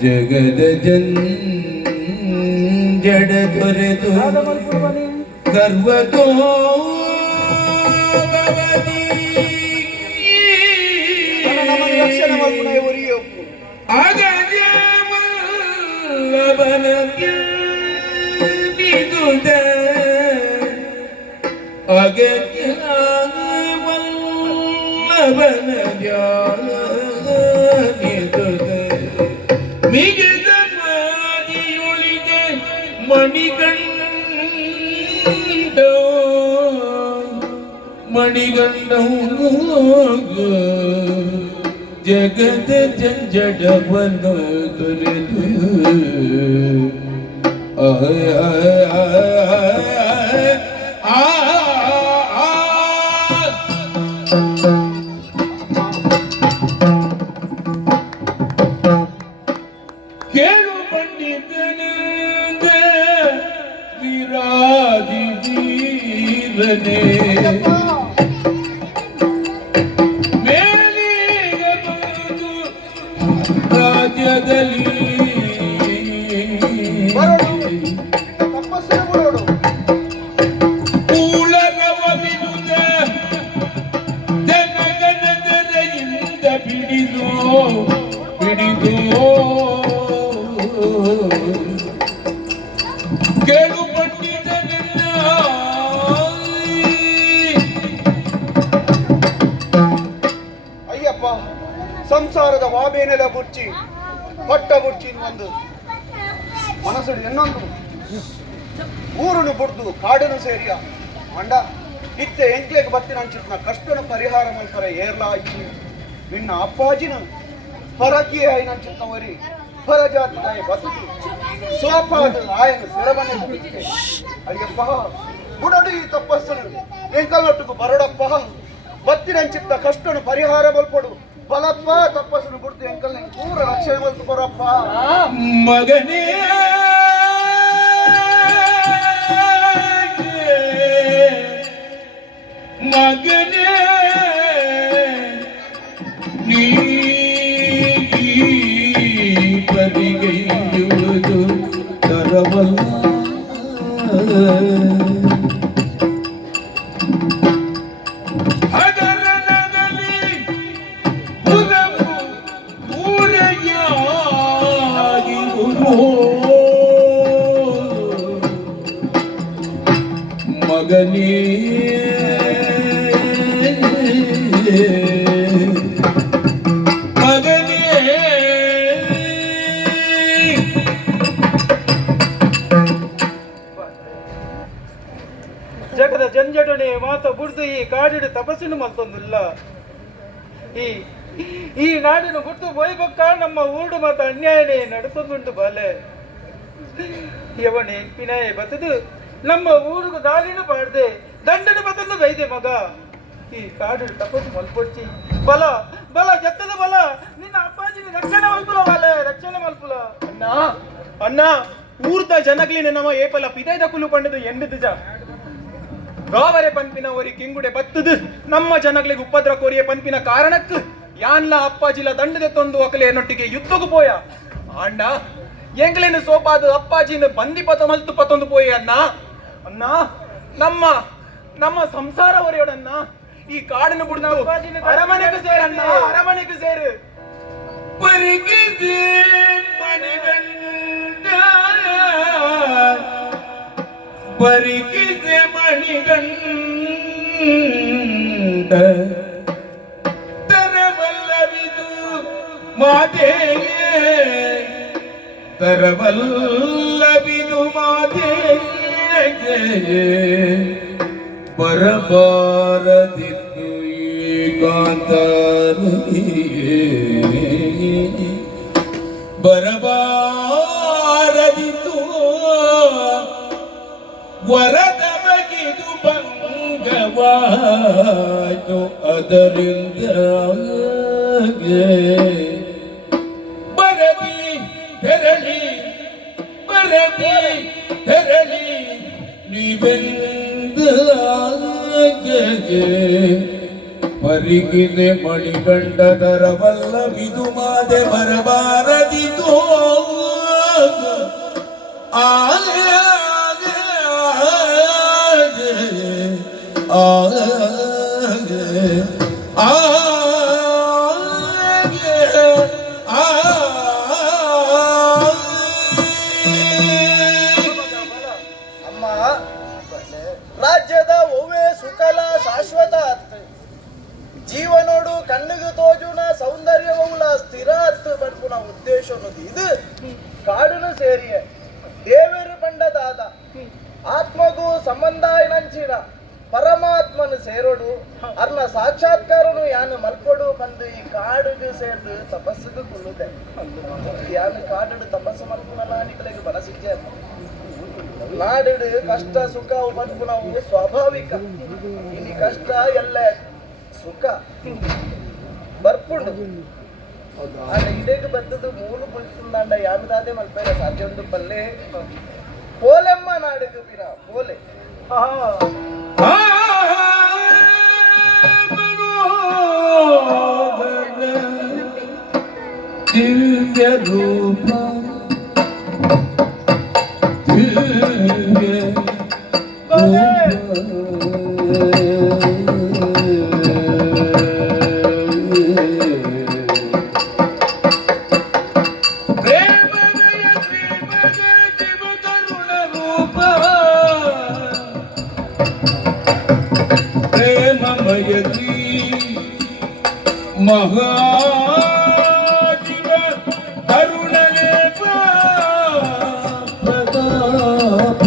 ಜಗದ ಜಡ ತೊರೆದು ಸರ್ವತೋ ಅಗಜವಲ್ಲಭನ ಬಿದುದ ಅಗಜವಲ್ಲಭನ ಮಿಗಿದ ಮಾದಿಯೊಳಿಗೆ ಮಣಿಗಂಡ ಜಗದ ಜಂಜಡವನ್ನು ತೊರೆದು ಕೇಳು ಪಂಡಿತನಂದ ವಿರಾದಿ ವೀರನೇ ಮೇಲಿಗ ಬಂದು ರಾಜ್ಯದಲ್ಲಿ ಕೂಳಗವ ಬಿಡುದ ಜನಗಣದರೆಯಿಂದ ಬಿಡಿದು ಕೇಳು ಪಂಡಿತನನ್ನ ಅಯ್ಯಪ್ಪ ಸಂಸಾರದ ವಾಬೇನೆಲ ಬುರ್ಚಿ ಪಟ್ಟ ಬುರ್ಚಿ ಒಂದು ಮನಸ್ಸು ಇನ್ನೊಂದು ಊರನ್ನು ಬುಡ್ದು ಕಾಡನ್ನು ಸೇರಿಯ ಮಂಡ ಇತ್ತೆ ಎಂಕ್ಲೆಗೆ ಬತ್ತಿನ ಅಂಚಿನ ಕಷ್ಟನ ಪರಿಹಾರ ಮಲ್ಪರ ಏರ್ಲಾಯ್ತು ನಿನ್ನ ಅಪ್ಪಾಜಿನ ಪರಕಿ ಆಯ್ನ ಅಂಚಿನವರಿ ಪರಜಾತಿಯ ಬದುಕು ಸೋಪಾದ ಆಯನ ಸೆರಬನೆ ಅಯ್ಯಪ್ಪ ಬುಡಡಿ ತಪ್ಪಸ್ಸನು ಎಂಕಲೊಟ್ಟಿಗೂ ಬರಡಪ್ಪ ಬತ್ತಿನಂಚಿತ್ತ ಕಷ್ಟನು ಪರಿಹಾರ ಬಲ್ಪಡು ಬಲಪ್ಪ ತಪ್ಪಸ್ಸನು ಬುಡ್ದು ಎಂಕಲ್ ಪೂರ ರಕ್ಷಣೆ ಬಲ್ತು ಬರಪ್ಪ ಮಗನೇ ಮಗನೇ ನೀ ಪರಿಗೈಯುವುದು ತರವಲ್ಲ ಹಗರಣದಲ್ಲಿ ಊರೆಯಾಗಿರುವುದು ಮಗನೇ ಜಗದ ಜಂಜಡನೆ ಮಾತ ಬುಡ್ದು ಈ ಕಾಡಿನ ತಪಸ್ಸಿನ ಮತ್ತೊಂದಿಲ್ಲ. ಈ ನಾಡಿನ ಗುಟ್ಟು ಬೊಯ್ಬಕ್ಕ ನಮ್ಮ ಊಡು ಮಾತ ಅನ್ಯಾಯನೇ ನಡೆಸೊಂದುಂಟು ಬಾಲೆ ಯವಣೆ ಪಿನಾಯ ಬತ್ತದು ನಮ್ಮ ಊರಿಗೂ ದಾರಿನೂ ಪಾಡ್ದೆ ದಂಡನ ಬತ್ತಲು ಬೈದೆ ಮಗ. ಈ ಕಾಡಿನ ತಪಸ್ಸು ಮಲ್ಪೊಚ್ಚಿ ಬಲ ಬಲ ಜತ್ತದ ಬಲ ನಿನ್ನ ಅಪ್ಪಾಜಿನ ರಕ್ಷಣೆ ಮಲ್ಪುಲ ಬಾಲೆ ರಕ್ಷಣೆ ಮಲ್ಪುಲ ಅಣ್ಣ ಅಣ್ಣ ಊರ್ದ ಜನಗ್ಲಿನ ನಮ್ಮ ಏಪಲ ಪಿದೈದ ಕುಲು ಪಂಡದು ಎಂಡಿದ ಗಾವರೆ ಪಂಪಿನ ಒರಿ ಕಿಂಗುಡೆ ಬತ್ತದು ನಮ್ಮ ಜನಗಳಿಗೆ ಉಪದ್ರ ಕೋರಿಯ ಪಂಪಿನ ಕಾರಣಕ್ಕೆ ಯಾನ್ಲ ಅಪ್ಪಾಜಿಲ ದಂಡದೆ ತೊಂದು ಒಕಲೆಯನ್ನೊಟ್ಟಿಗೆ ಯುದ್ಧಗೂ ಪೋಯ ಅಣ್ಣ ಎಂಗ್ಲೇನು ಸೋಪಾದ ಅಪ್ಪಾಜಿನ ಬಂದಿ ಪತ ಮಲ್ತು ಪತೊಂದು ಪೋಯ ಅಣ್ಣ ಅಣ್ಣ ನಮ್ಮ ನಮ್ಮ ಸಂಸಾರ ಒರೆಯೋಡನ್ನ ಈ ಕಾಡಿನ ಬುಡ್ ನಾವು ಅರಮನೆಗೆ ಸೇರಣ್ಣ ಅರಮನೆಗೆ ಸೇರು ಪರಿಕಿಸೆ ಮಣಿಗಂಡ ತರವಲ್ಲವಿದು ಮಾತೆಯೇ ತರವಲ್ಲವಿದು ಮಾತೆಯೇ ಬರಬಾರದಿತ್ತು ಏಕಾಂತನಿಗೆ ಬರಬಾರದಿತ್ತು ವರದ ಬಗಿದು ಭಂಗವಾಯಿತು ನಾನು ಅದರಿಂದ ಬರದಿ ತೆರಳಿ ಬರದಿ ತೆರಳಿ ನೀವೆಂದ ಪರಿಗಿನೆ ಮಣಿಗಂಡದರವಲ್ಲ ವಿದು ಮಾದೆ ಬರಬಾರದಿತು ಅಮ್ಮ ರಾಜ್ಯದ ಒವ್ವೆ ಸುಕಲ ಶಾಶ್ವತ ಜೀವನೋಡು ಕಣ್ಣಿಗೆ ತೋಜುನ ಸೌಂದರ್ಯವವುಲ ಸ್ಥಿರ ಅತ್ತು ಬಡ್ಪುನ ಉದ್ದೇಶ ಅನ್ನೋದು ಇದು ಕಾಡುನು ಸೇರಿಯ ದೇವರು ಪಂಡದಾದ ಆತ್ಮಗೂ ಸಂಬಂಧ ನಂಚಿನ ಪರಮಾತ್ಮನು ಸೇರೋಡು ಅರ್ನ ಸಾಕ್ಷಾತ್ಕಾರನು ಯಾನು ಮಲ್ಕೊಡು ಬಂದು ಈ ಕಾಡಿಗೆ ಸೇರ್ದು ತಪಸ್ಸಿಗೆ ಕುಳ್ಳುದೆ ಯಾನು ಕಾಡು ತಪಸ್ಸು ಮಲ್ಪುನಲ್ಲ ನಿಗಳಿಗೆ ಬಲಸಿದ್ದೆ ನಾಡಿಡು ಕಷ್ಟ ಸುಖ ಬಂದು ನಾವು ಸ್ವಾಭಾವಿಕ ಇಲ್ಲಿ ಕಷ್ಟ ಎಲ್ಲ ಸುಖ ಬರ್ಪುಂಡು ಆದ್ರೆ ಇದಕ್ಕೆ ಬಂದದ್ದು ಮೂಲು ಪುಲ್ಪುಂಡ ಯಾವ್ದಾದೆ ಮಲ್ಪೇರ ಸಾಧ್ಯ ಒಂದು ಪಲ್ಲೆ ಪೋಲೆಮ್ಮ ನಾಡಿಗೆ ಪಿರ ಪೋಲೆ ದಿವ್ಯ ರೂಪ ದಿವ್ಯ ಮಹಾಜೀವ ಕರುಣನೆ ಪ್ರತಾಪ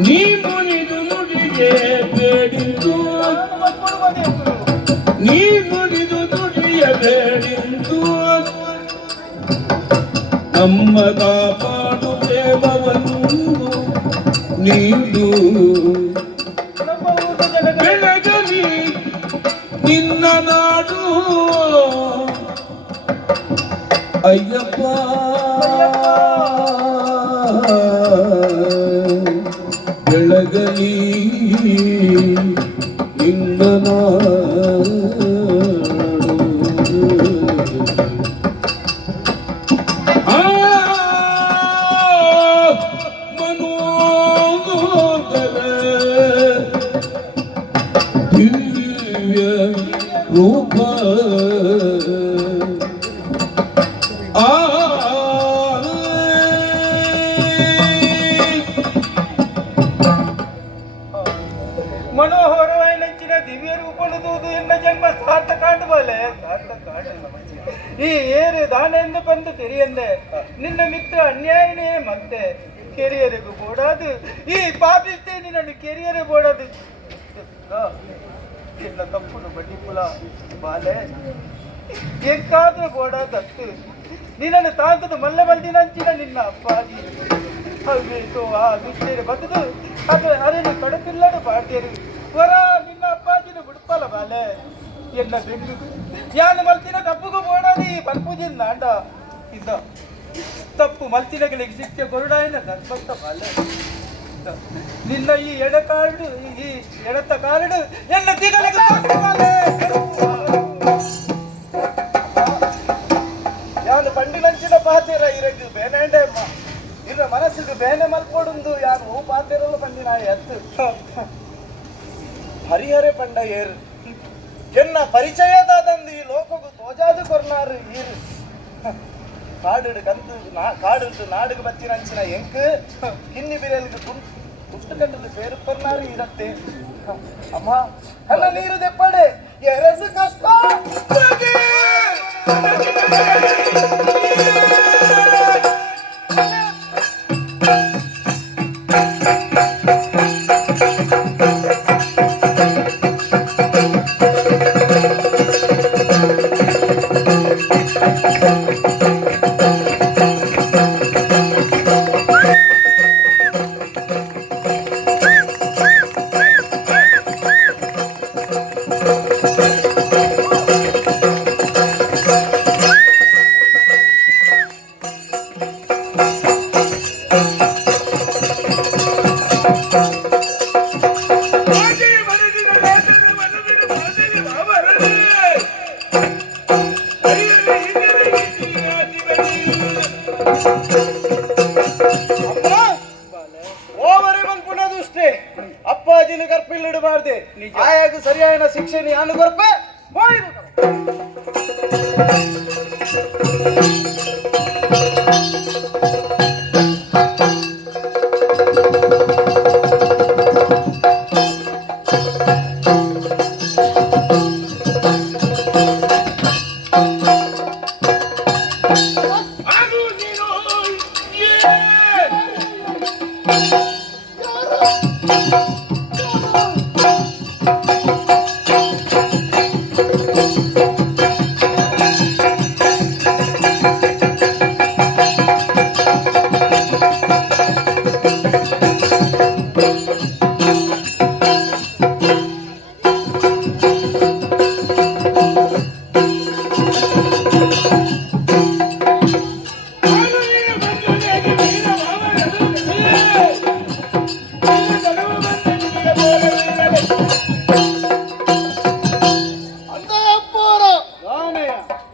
ನೀ ಮುನಿದು ನುಡಿಗೆ ಬೇಡಿತು ನೀ ಮುನಿದು ನುಡಿಯ ಬೇಡಿತು ನಮ್ಮ ಕಾಪಾಡು ದೇವವನ್ನು ನೀಡು ಬೆಳಗಲಿ ನಿನ್ನ ನಾಡು ಅಯ್ಯಪ್ಪ ಬೆಳಗಲಿ ನಿನ್ನ ನಾಡು ರೂಪ ಮನೋಹರವಾದ ನೆಚ್ಚಿನ ದಿವ್ಯ ರೂಪಣದುವುದು ಎನ್ನ ಜನ್ಮ ಸಾರ್ಥಕಾಂಡ ಬಲೆ ಸಾರ್ಥಕಾಂಡ ಈ ಏರು ದಾನೆಂದು ಬಂದು ತೆರೆಯಂದೆ ನಿನ್ನ ಮಿತ್ರ ಅನ್ಯಾಯನೇ ಮತ್ತೆ ಕೆರಿಯರಿಗೂ ಬೋಡಾದು ಈ ಪಾಪಿಷ್ಟೇ ನಿನ್ನನ್ನು ಕೆರಿಯರೇ ಬೋಡಾದು ಎಲ್ಲ ತಪ್ಪುನು ಬಡ್ಡಿ ಕುಲ ಬಾಲೆ ಎಂಕಾದ್ರೂ ಬೋಡಾದತ್ತು ನಿನ್ನನ್ನು ತಾಂತದ ಮಲ್ಲ ಮಲ್ದಿನಂಚಿನ ನಿನ್ನ ಅಪ್ಪಾಜಿ ಹೌದು ಆ ದುಷ್ಟೇರು ಬಂದದು ಅದು ಅರೇನು ಕಡಪಿಲ್ಲಡು ಪಾಡ್ಯರು ಹೊರ ನಿನ್ನ ಅಪ್ಪಾಜಿನ ಬಿಡ್ಪಲ್ಲ ಬಾಲೆ ಎನ್ನ ಬೆಂಡು ಯಾನು ಮಲ್ತಿನ ತಪ್ಪುಗೂ ಬೋಡಾದು ಈ ಪರ್ಪೂಜಿನ ನಾಂಡ ಇದ್ದ ತಪ್ಪು ಮಲ್ತಿನಗಳಿಗೆ ಶಿಕ್ಷೆ ಕೊರಡಾಯಿನ ಧರ್ಮಂತ ಬಾಲೆ ನಿನ್ನ ಈ ಎಡಕಾರಡು ಈ ಎಡತ ಕಾರಡು ಎನ್ನ ತಿಗಲಿಗೆ ಯಾನು ಪಂಡಿನಂಚಿನ ಪಾತಿರ ಇರಗೆ ಬೇನೆಂಡೆ ಇರ ಮನಸ್ಸಿಗೆ ಬೇನೆ ಮಲ್ಕೊಡುಂದು ಯಾನು ಹೂ ಪಾತಿರಲು ಪಂಡಿನ ಎತ್ತು ಹರಿಹರೆ ಪಂಡ ಏರು ಎನ್ನ ಪರಿಚಯದಾದಂದು ಈ ಲೋಕಗೂ ತೋಜಾದು ಕೊರ್ನಾರು ಈರು ಕಾಡು ಕಂದು ಕಾಡು ನಾಡಿಗೆ ಬತ್ತಿನಂಚಿನ ಎಂಕು ಕಿನ್ನಿ ಬಿರಲ್ಗೆ ಕುಷ್ಟು ಕಂಡದು ಬೇರು ಕೊರ್ನಾರು ಇರತ್ತೆ ಅಮ್ಮ ಅಲ್ಲ ನೀರು ದೆಪ್ಪಡೆ ಎರಸು ಕಷ್ಟ ಅಪ್ಪಾಜಿನ ಕರ್ಪಿಲ್ಲಿಡಬಾರ್ದೆ ಆಯಾಗ ಸರಿಯಾದ ಶಿಕ್ಷೆ ನಾನು ಕೊರ್ಪೆ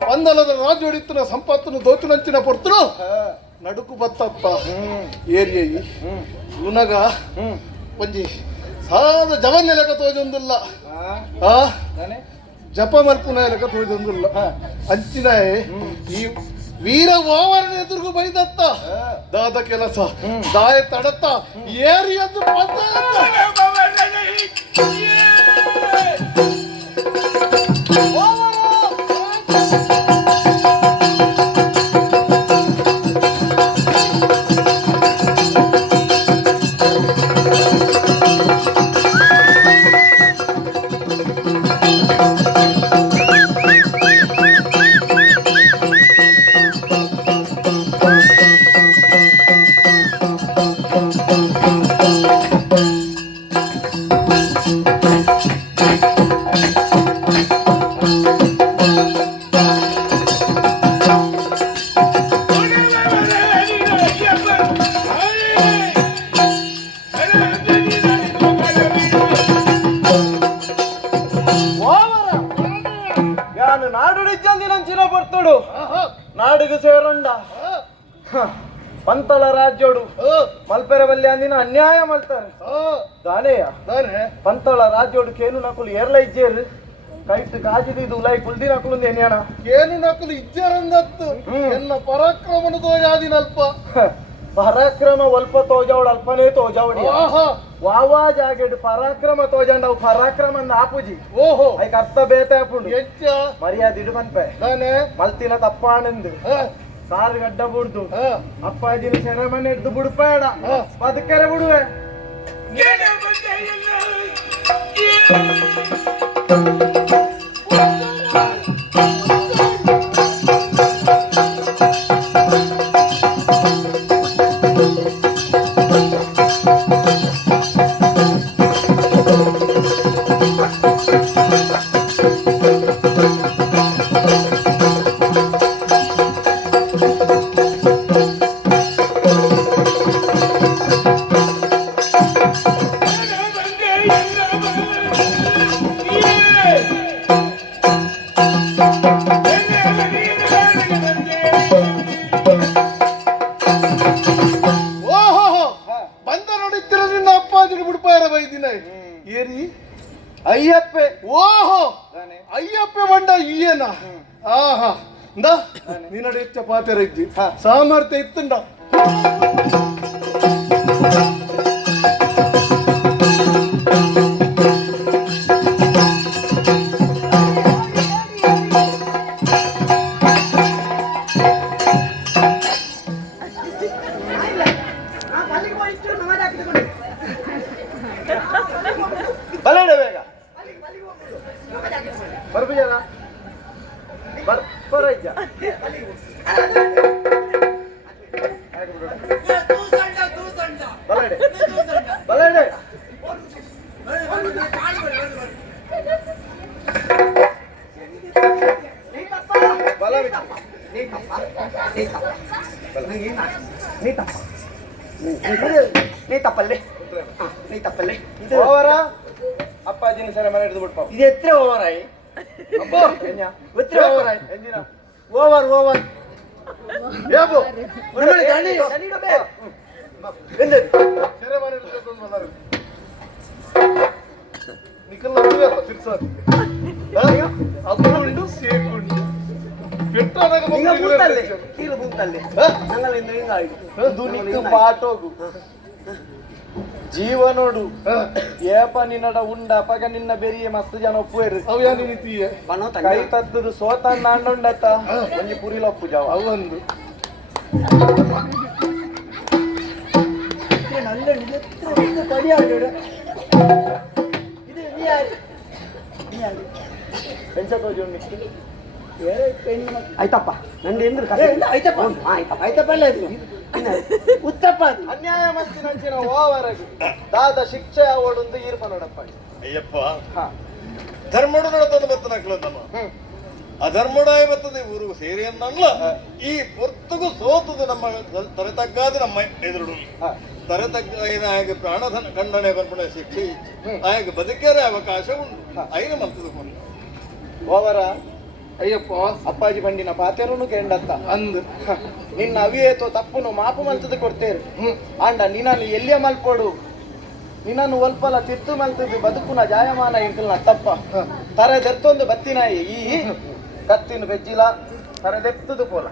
ಪಂದಲದ ರಾಜೊಡಿತನ ಸಂಪತ್ತನ್ನು ದೋಚುನಂಚಿನ ಪೊರ್ತನು ನಡುಕು ಬತ್ತಪ್ಪ ಏರಿಯ ಉನಗ ಒಂಜಿ ಸಾದ ಜವನ್ಯ ಲೆಕ್ಕ ತೋಜೊಂದಿಲ್ಲ ಜಪ ಮಲ್ಪುನ ಲೆಕ್ಕ ತೋಜೊಂದಿಲ್ಲ ಅಂಚಿನ ಈ ವೀರ ವಾವರನ ಎದುರುಗು ಬೈದತ್ತ ದಾದ ಕೆಲಸ ದಾಯ ತಡತ್ತ ಏರಿಯದ್ದು ನಾಡಿಗೆ ಸೇರಂಡ ಪಂತಳ ರಾಜ್ಯೋಡು ಮಲ್ಪೆರ ಬಲ್ಲಿ ಅಂದಿನ ಅನ್ಯಾಯ ಮಲ್ತಾರೆ ದಾನೆಯ ಪಂತಳ ರಾಜ್ಯೋಡು ಕೇನು ನಕುಲು ಏರ್ಲ ಇಜ್ಜೇರು ಕೈಟ್ ಕಾಜಿದು ಉಲಾಯಿ ಕುಲ್ದಿ ನಕುಲು ಏನ್ಯಾಣ ಕೇನು ನಕುಲು ಇಜ್ಜರಂದತ್ತು ಎನ್ನ ಪರಾಕ್ರಮನು ತೋಜಾದಿನಲ್ಪ ಪರಾಕ್ರಮ ಒಲ್ಪ ತೋಜಾವಡು ಅಲ್ಪನೇ ತೋಜಾವಡಿ ವಾವಾ ಜಾಗೆಡು ಪರಾಕ್ರಮ ತೋಜಾಂಡವು ಪರಾಕ್ರಮ ಆಪುಜಿ ಓಹೋ ಐಕ್ ಅರ್ಥ ಬೇತೆ ಆಪುಂಡು ಎಚ್ಚ ಮರ್ಯಾದೆ ಇಡು ಬಂದ್ಪೆ ಮಲ್ತಿನ ತಪ್ಪಾಣಂದು ಸಾರು ಗಡ್ಡ ಬುಡ್ದು ಅಪ್ಪಾಜಿನ ಸೆರೆಮನೆ ಹಿಡ್ದು ಬಿಡ್ಬೇಡ ಬದುಕರೆ ಬಿಡುವೆ ಏರಿ ಅಯ್ಯಪ್ಪೆ ಓಹೋ ಅಯ್ಯಪ್ಪೆ ಬಂಡ ಈಯನ ಆಹಾ ಇಂದ ನಿನ್ನಡೆ ಹೆಚ್ಚ ಪಾತೆರ ಇದ್ದಿ ಸಾಮರ್ಥ್ಯ ಇತ್ತುಂಡ ಬಲೇಡ ಬೇಗ ಬರ್ಬಿಜನ ಬರೈಜ ಬಲೇಡೆ ಬಲೇಡೆ ನೀ ತಪ್ಪಲ್ಲಿ ಓವರ ಅಪ್ಪಾಜಿನ ಸರ ಮನೆ ಹಿಡಿದು ಬಿಡ್ಪ ಇದು ಎತ್ರ ಓವರಾಯಿ ಅಪ್ಪೋ ಎತ್ರ ಓವರಾಯಿ ಎಂದಿನ ಓವರ್ ಯಾಬು ಸೆರೆ ಮನೆ ನಿಖಲ್ ತಿರ್ಸೋದು ಅದು ಉಂಟು ಸೇಕುಂಟು ಈಗ ಬೂತಲ್ಲಿ ಕೀಲು ಬೂತಲ್ಲಿ ನಂಗಲಿಂದ ಹಿಂಗ ಆಯ್ತು ದುನಿಕ್ ಪಾಟೋಗು ಜೀವನೋಡು ಏಪ ನಿನ್ನಡ ಉಂಡ ಅಪಗ ನಿನ್ನ ಬೆರಿಯ ಮಸ್ತ್ ಜನ ಒಪ್ಪುವೇರು ಅವು ಯಾನಿ ನೀತಿಯೇ ಬಣ್ಣೋ ಕೈ ತದ್ದು ಸೋತಣ್ಣ ಅಣ್ಣುಂಡತ್ತ ಒಂಜಿ ಪುರಿಲೊಪ್ಪು ಜಾವ ಅವಂದು ಆಯ್ತಪ್ಪ ನಂದು ಎಂದ್ರು ಆಯ್ತಪ್ಪ ಆಯ್ತಪ್ಪ ಆಯ್ತಪ್ಪ ಎಲ್ಲ ಉತ್ತಪ್ಪ ಅನ್ಯಾಯ ಮಸ್ತಿನಂಚಿನ ಓವರಗೆ ದಾದ ಶಿಕ್ಷೆ ಓಡೊಂದು ಈರ್ಪ ನೋಡಪ್ಪ ಅಯ್ಯಪ್ಪ ಧರ್ಮಡು ನಡತಂದು ಬತ್ತ ನಕ್ಲಂದಮ್ಮ ಅಧರ್ಮಡಾಯ ಬರ್ತದೆ ಊರು ಸೇರಿ ಅಂದಲ್ಲ ಈ ಪೊರ್ತುಗು ಸೋತದು ನಮ್ಮ ತರೆತಗ್ಗಾದ ನಮ್ಮ ಎದುರು ತರೆತಗ್ಗ ಹಾಗೆ ಪ್ರಾಣಧನ ಖಂಡನೆ ಬರ್ಪಣ ಶಿಕ್ಷೆ ಹಾಗೆ ಬದುಕರೆ ಅವಕಾಶ ಉಂಟು ಐನ ಮಲ್ತದ ಓವರ ಅಯ್ಯಪ್ಪ ಅಪ್ಪಾಜಿ ಬಂಡಿನ ಪಾತೆರೂನು ಕೇಂಡತ್ತ ಅಂದು ನಿನ್ನ ಅವಿಯೇತೋ ತಪ್ಪುನು ಮಾಪು ಮಲ್ತದ ಕೊಡ್ತೇರು ಆಂಡ ನಿನ್ನನ್ನು ಎಲ್ಲಿಯ ಮಲ್ಪೋಡು ನಿನ್ನನ್ನು ಒಲ್ಪಲ ತಿತ್ತು ಮಲ್ತದ್ದು ಬದುಕುನ ಜಾಯಮಾನ ಇಂಕಲ್ನ ತಪ್ಪ ತರೆದೆತ್ತೊಂದು ಬತ್ತಿನ ಈ ಕತ್ತಿನ ಬೆಜ್ಜಿಲ ತರೆದೆತ್ತದು ಪೋಲ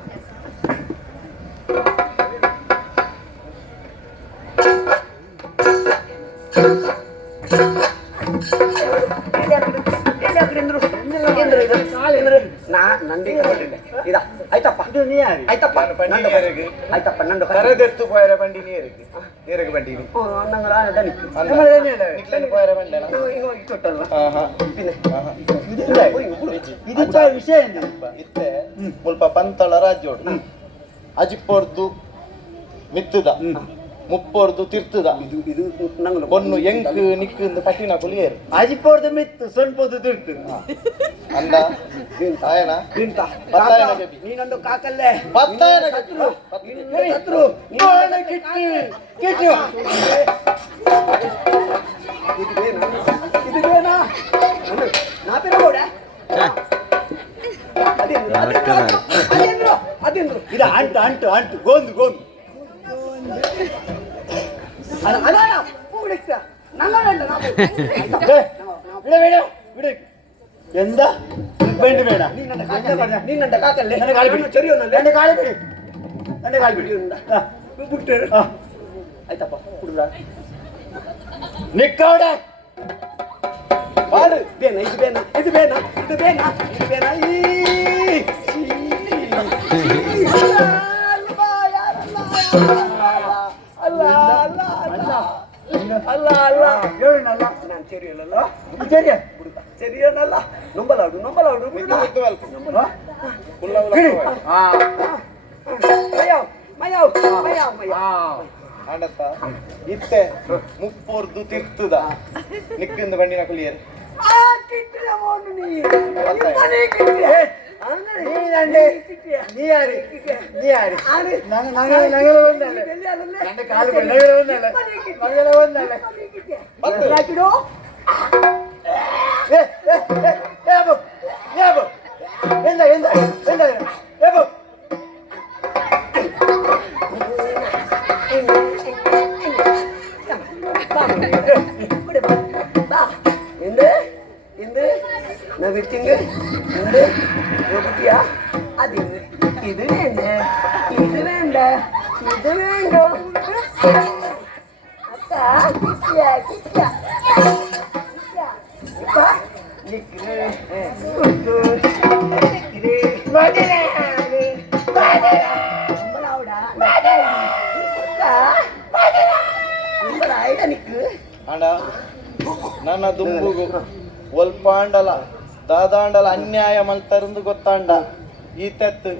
ಆಯ್ತಪ್ಪ ಆಯ್ತಪ್ಪ ಆಯ್ತಪ್ಪ ನಂದು ತರೆದೆತ್ತು ಪೋಯರ ಬಂಡಿ ನೀರಿಗೆ ನೀರಿಗೆ ಬಂಡಿ ವಿಷಯ ಇತ್ತೆ ಮುಲ್ಪ ಪಂತಳ ರಾಜ್ಯೋಡು ಅಜಿಪ್ಪೊರ್ದು ಮಿತ್ತದ ಮುಪ್ಪೊರ್ದು ತಿರ್ತದ ಇದು ನಂಗೆ ಒನ್ನು ಎಂಕ್ ನಿಕ್ಕು ಪಟ್ಟಿನ ಕುಲಿಯರು ಆಜಿಪ್ಪೋರ್ದು ಮಿತ್ತು ಸ್ವಲ್ಪದು ತಿರ್ತು ಅಂದ ಆಯನ ಇಂತ ಪತ್ತಾಯನ ಜಬಿ. ನೀನೊಂದು ಕಾಕಲ್ಲೇ ಪತ್ತಾಯನ ಸತ್ರು ಜಬಿ. ಸತ್ರು ಇದೇನಾ ನಾಪೇನ ಬೋಡ ಅದೇಂದ್ರು ಇದು ಅಂಟು ಅಂಟು ಅಂಟು ಗೋಂದು ಗೋಂದು ಅಲ್ಲ ಅಲ್ಲ ಬಿಡಿಸ್ತ ನಂಗ ಬೇಡ ಬಿಡು ಎಂದ ಬೇಡ ಬೇಡ ನಿನ್ನಂಟ ಕಾಕಲ್ಲೇ ನನ್ನ ಗಾಳಿ ಬಿಡಿ ಚರಿಯೋನಲ್ಲ ನನ್ನ ಗಾಳಿ ಬಿಡಿ ನನ್ನ ಗಾಳಿ ಬಿಡಿ ಬಿಟ್ಟರು ಆಯ್ತಪ್ಪ ಹುಡುಗ ನಿಕ್ಕವಡ ಬಾಡು ಬೇನ ಇದು ಬೇನ ಇದು ಬೇನ ಇದು ಬೇನ ಇದು ಬೇನ ಅಲ್ಲ ಅಲ್ಲ ಅಲ್ಲ ಅಲ್ಲ ಅಲ್ಲ ಹೇಳನಲ್ಲ ನಾನು ಸರಿಯಲ್ಲ ಸರಿಯ ಸರಿಯನಲ್ಲ ನಂಬಲಾಡು ನಂಬಲಾಡು ಆಂಡತ್ತ ಇತ್ತೆ ಮುಪ್ಪೊರ್ದು ತಿರ್ತದ ನಿಕ್ಕಿಂದ ಬಂಡಿನ ಕುಲಿಯರು அது இது வேண்டாம் இது வேண்டாம் இது வேண்டும் அக்கா கிட்டியா கிட்டியா கிட்டியா நிக்கிறே நிக்கிறே மதரே மதரே நம்மளோடா அக்கா மதரே நம்மள ஐட நிக்கு ಆಂಡ ನನ್ನ ದುಂಬುಗು ಒಲ್ಪಾಂಡಲ ದಾದಾಂಡಲ ಅನ್ಯಾಯ ಮಲ್ತರಂದು ಗೊತ್ತಾಂಡ ಈ ತೆತ್ತು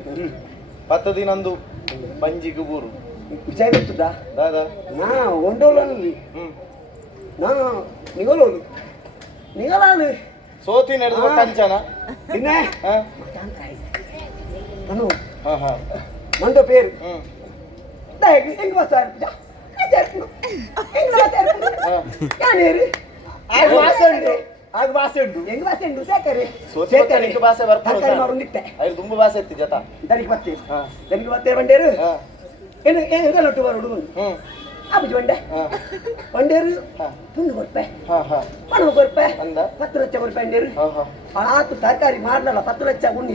10 ದಿನಂದು ಬಂಜಿಗು ಬೂರು ವಿಷಯ ಗೊತ್ತುದಾ ದಾದಾ ನಾ ಒಂಡೋಲನಲ್ಲಿ ನಾನು ನಿಗಲೋದು ನಿಗಲಾನು ಸೋತಿ ನಡೆದು ಕಂಚನ ನಿನ್ನೆ ನಾನು ಹಾ ಹಾ ಮಂಡ ಪೇರು ಹ್ಮ್ ಹೆಂಗ್ ಬಸ್ಸಾರು ಯಾನೇರಿ ಆಗ ಭಾಷೆ ಉಂಟು ಆಗ ಭಾಷೆ ಉಂಟು ಹೆಂಗ್ ಭಾಷೆ ಉಂಟು ಸೇಕರಿ ಸೋತಿ ಭಾಷೆ ತರಕಾರಿ ಮಾರುಂದಿತ್ತೆ ಐದು ದುಂಬು ಭಾಷೆ ಎತ್ತಿ ಜತ ದನಿಗೆ ಬತ್ತೇರು ಹಾ ದನಿಗೆ ಬತ್ತೇರು ಬಂಡೇರು ಹಾ ಏನು ಏನು ಲೊಟ್ಟು ಬರೋಡು ಹ್ಮ್ ಅಬ್ಬುಜಿ ಒಂಡೇರು ತುಂಡು ಕೊಡ್ಪೆ ಪಣವು ಕೊಡ್ಪೆ 10 ಲಕ್ಷ ಕೊಡ್ಪೆ ಅಂಡೇರು ಆತು ತರಕಾರಿ ಮಾರ್ನಲ್ಲ 10 ಲಕ್ಷ ಉಂಡು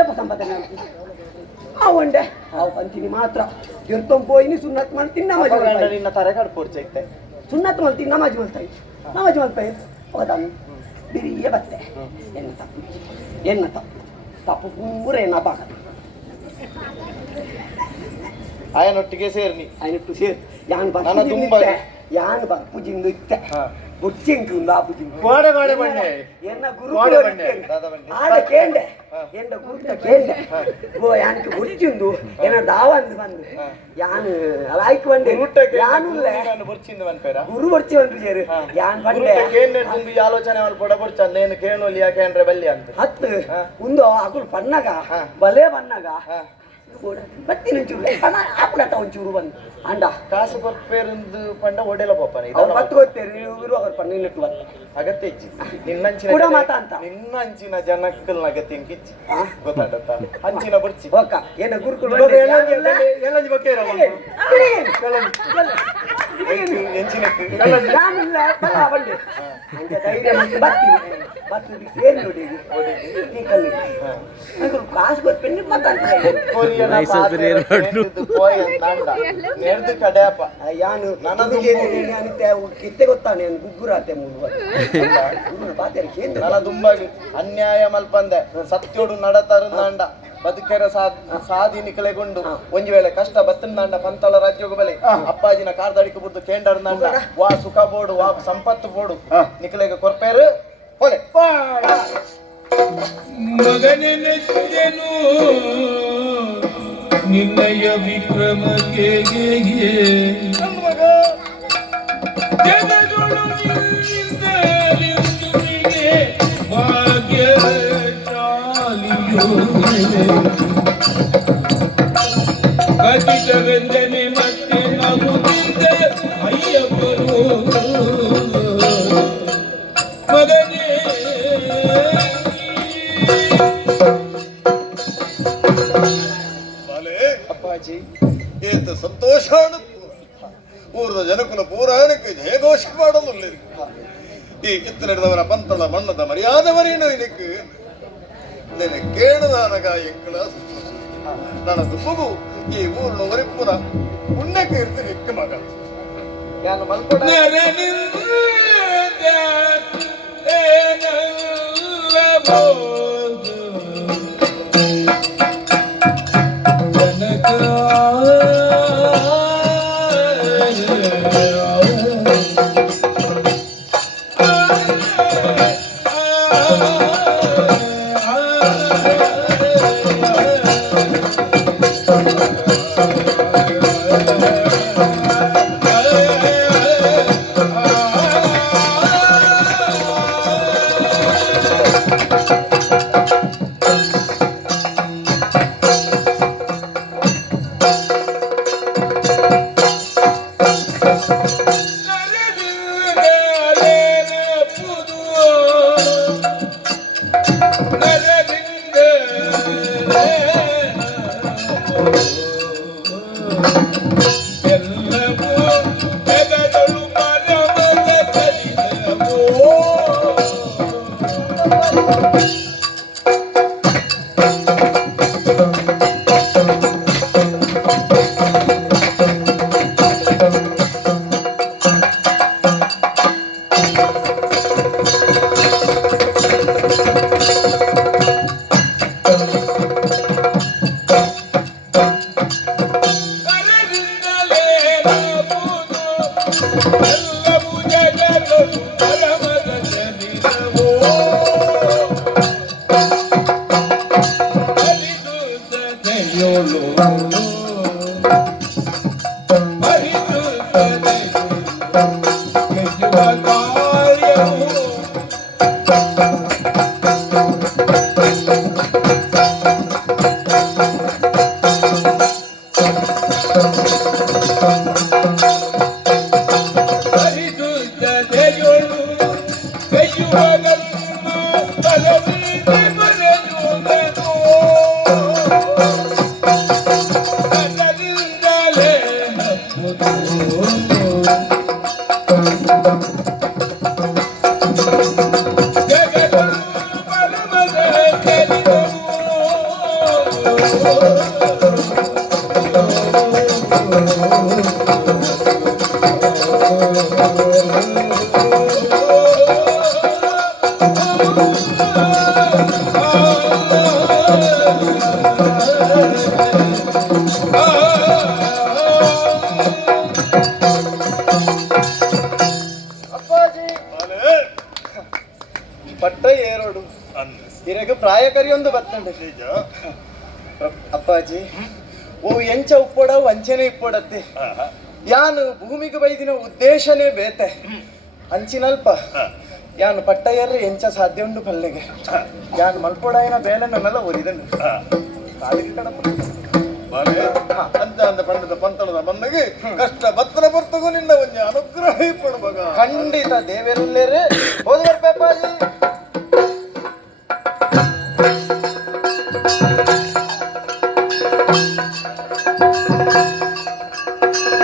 ಏಪ ಸಂಪಾದನೆ ಆ ಒಂಡೆ ಅವು ಕಂತಿನಿ ಮಾತ್ರ ಇರ್ತೊಂಪೋಯಿನಿ ಸುನ್ನತ್ ಮಾಡ್ತೀನಿ ನಮಾಜ್ ತರಕಾರಿ ಪೋಡ್ಚೈತೆ ಸುನ್ನತ್ ಮಾಡ್ತೀನಿ ನಮಾಜ್ ಮಾಡ್ತಾಯಿ ಹೋದಾನು ಬಿರಿಯ ಬತ್ತೆ ಎನ್ನ ತಪ್ಪು ಪೂರ ಎನ್ನ ಬಾಗ ಆಯನೊಟ್ಟಿಗೆ ಸೇರ್ನಿ ಆಯ್ನಟ್ಟು ಸೇರ್ ಯಾನ್ ಬರ್ಪುಜಿಂದು ಇತ್ತೆ ಬುಚ್ಚಿಂಟು ಎನ್ನ ಗುರು ಆಡ ಕೇಂಡೆ ಎಂಡ ಗುರುತ ಕೇಂಡೆ ಓ ಯಾನ್ಗೆ ಬುಚ್ಚಿಂದು ಎನ್ನ ದಾವಂದು ಬಂದು ಯಾನು ಲಾಯ್ಕ್ ಬಂದೆ ಯಾನುಲ್ಲ ಗುರು ಬರ್ಚಿ ಬಂದು ಸೇರು ಯಾನ್ ಬಂದೆ ಆಲೋಚನೆ ಮಾಡ್ಬೋಡ ಬರ್ಚ ನೇನು ಕೇಳೋಲಿ ಯಾಕೆ ಅಂದ್ರೆ ಬಲ್ಲಿ ಅಂತ ಹತ್ತು ಒಂದು ಅಕುಲ್ ಪನ್ನಗ ಬಲೆ ಬನ್ನಗ ಬತ್ತಿ ಒಂಚೂರು ಹಣ ಹಾಕುಡತ್ತ ಒಂಚೂರು ಬಂದು ಅಂಡ ಕಾಸು ಕೊರ್ಪೇರಿಂದು ಪಂಡ ಒಡೆಲ ಪೋಪನೆ ಅವ್ರು ಬತ್ತು ಗೊತ್ತೇರಿ ಇರುವಾಗ ಪನ್ನ ಇನ್ನಿಟ್ಟು ಬಂದು ಅಗತ್ಯ ಇಚ್ಚಿ ನಿನ್ನಂಚಿನ ಕೂಡ ಮಾತ ಅಂತ ನಿನ್ನಂಚಿನ ಜನಕ್ಕಲ್ ಅಗತ್ಯ ಇಂಕಿಚ್ಚಿ ಗೊತ್ತಾಡತ್ತ ಅಂಚಿನ ಬರ್ಚಿ ಓಕ ಏನ ಗುರುಕುಲ ಎಲ್ಲಂಜಿ ಬಗ್ಗೆ ನಾನಿಲ್ಲ ಬಲ್ಲ ಬಂದೆ ಹಂಗೆ ಧೈರ್ಯ ಮತ್ತೆ ಬರ್ತೀನಿ ಸೇರಿ ನೋಡಿ ಈ ಕಲ್ಲಿ ಕಾಸು ಕೊಟ್ಟು ಮಾತಾಡ್ತಾರೆ ಯಾನು ಕಿತ್ತೆ ಗೊತ್ತಾನೆ ಗುಗ್ಗುರಾತೆ ನನ್ನ ದುಂಬಾಗಿ ಅನ್ಯಾಯ ಮಲ್ಪಂದೆ ಸತ್ಯೋಡು ನಡತಾರು ನಾಂಡ ಬದುಕೆರ ಸಾದಿ ನಿಕಲೆಗೊಂಡು ಒಂಜಿ ವೇಳೆ ಕಷ್ಟ ಬತ್ತನ ನಾಂಡ ಪಂತಳ ರಾಜ್ಯೋಗ ಬಲೆ ಅಪ್ಪಾಜಿನ ಕಾರ್ದಡಿಕ ಬುದ್ದು ಕೇಂಡರ್ ನಾಂಡ ವಾ ಸುಖ ಬೋಡು ವಾ ಸಂಪತ್ತು ಬೋಡು ನಿಕಲೆಗೆ ಕೊರ್ಪೇರು ಹೋಲೆ ಮಗನೆ ನೆಚ್ಚೆನು ನಿನ್ನಯ ವಿಕ್ರಮಕ್ಕೆ ಜಗದೊಳು ನಿನ್ನಿಂದಲಿಂದುನಿಗೆ ಭಾಗ್ಯಶಾಲಿಯೋ ಖಚಿತವೆಂದನೆ ಮತ್ತೆ ನಗುತ್ತಿದ್ದ ಅಯ್ಯಪ್ಪರು ಮಗನೇ ಅಪ್ಪಾಜಿ ಏತ ಸಂತೋಷ ಊರದ ಜನಕುಲ ಪೂರಾಣಕ್ಕೆ ಜಯಘೋಷ ಮಾಡಲು ಈ ಕಿತ್ತು ನಡೆದವರ ಪಂತಳ ಮಣ್ಣದ ಮರ್ಯಾದವರೇನು ಇದಕ್ಕೆ ನೆನೆ ಕೇಳದಾನಗ ಎಂಕಳ ನನ್ನ ದುಪ್ಪುಗು ಈ ಊರನ್ನು ಒರಿಪುರ ಪುಣ್ಯಕ್ಕೆ ಇರ್ತೀನಿ ಇಕ್ಕ ಮಗ ನಾನು ಮಲ್ಕೊಂಡ Oh ಬಾಲೆ ಪಟ್ಟ ಏರೋಡು ಅಂದೆ ಇರಗ ಪ್ರಾಯಕರಿ ಒಂದು ಬತ್ತಂಡೆ ನಿಜ ಅಪ್ಪಾಜಿ ಓ ಎಂಚ ಉಪ್ಪೋಡ ವಂಚನೆ ಇಪ್ಪೋಡತ್ತೆ ಯಾನು ಭೂಮಿಗೆ ಬೈದಿನ ಉದ್ದೇಶನೇ ಬೇತೆ ಅಂಚಿನಲ್ಪ ಯಾನು ಪಟ್ಟಯ್ಯರ ಎಂಚ ಸಾಧ್ಯ ಉಂಟು ಪಲ್ಲೆಗೆ ಯಾನು ಮಲ್ಪೋಡಾಯನ ಬೇಲೆ ನನ್ನೆಲ್ಲ ಒರಿದನು ಕಾಲಿಗೆ ಕಡಪ ಬಾಲೆ ಅಂಚ ಅಂದ ಪಂಡದ ಪಂತಳದ ಮನ್ನಗೆ ಕಷ್ಟ ಬತ್ತನ ಬರ್ತಗೂ ನಿನ್ನ ಒಂಜ ಅನುಗ್ರಹ ಇಪ್ಪಡು ಮಗ ಖಂಡಿತ ದೇವೇರುಲ್ಲೇರೆ ಹೋದ ಬರ್ಪೇಪಾಜಿ